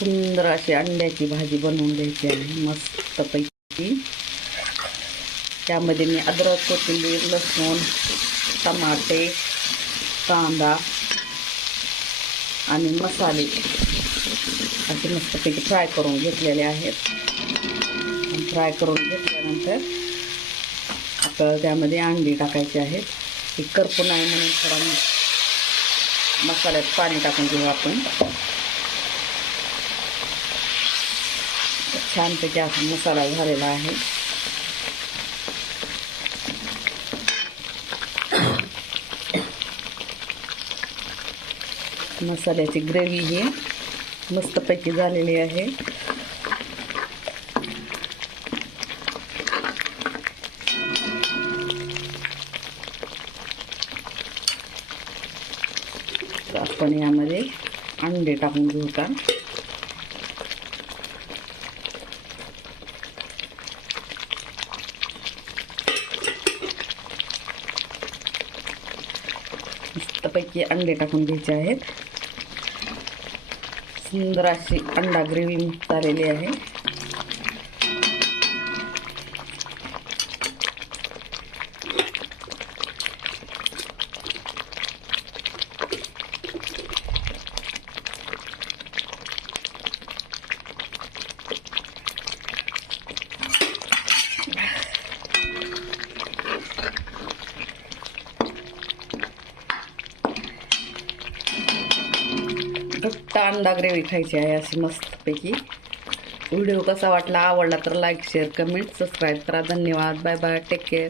सुंदर अशी अंड्याची भाजी बनवून घ्यायची आहे मस्तपैकी. त्यामध्ये मी अद्रक, कोथिंबीर, लसूण, टमाटे, कांदा आणि मसाले असे मस्तपैकी फ्राय करून घेतलेले आहेत. फ्राय करून घेतल्यानंतर आपल्याला त्यामध्ये अंडी टाकायची आहेत. ही करपू नाही म्हणून थोडा मसाल्यात पाणी टाकून घेऊ आपण. छानपैकी असा मसाला झालेला आहे. मसाल्याची ग्रेव्ही ही मस्तपैकी झालेली आहे. आपण यामध्ये अंडे टाकून घेऊ का. मस्तपैकी अंडे टाकून घ्यायचे आहेत. सुंदर अशी अंडा ग्रेव्ही झालेली आहे. घट्ट अंडा ग्रेव्ही खायची आहे अशी मस्तपैकी. व्हिडिओ कसा वाटला, आवडला तर लाईक, शेअर, कमेंट, सबस्क्राईब करा. धन्यवाद. Bye bye. Take care.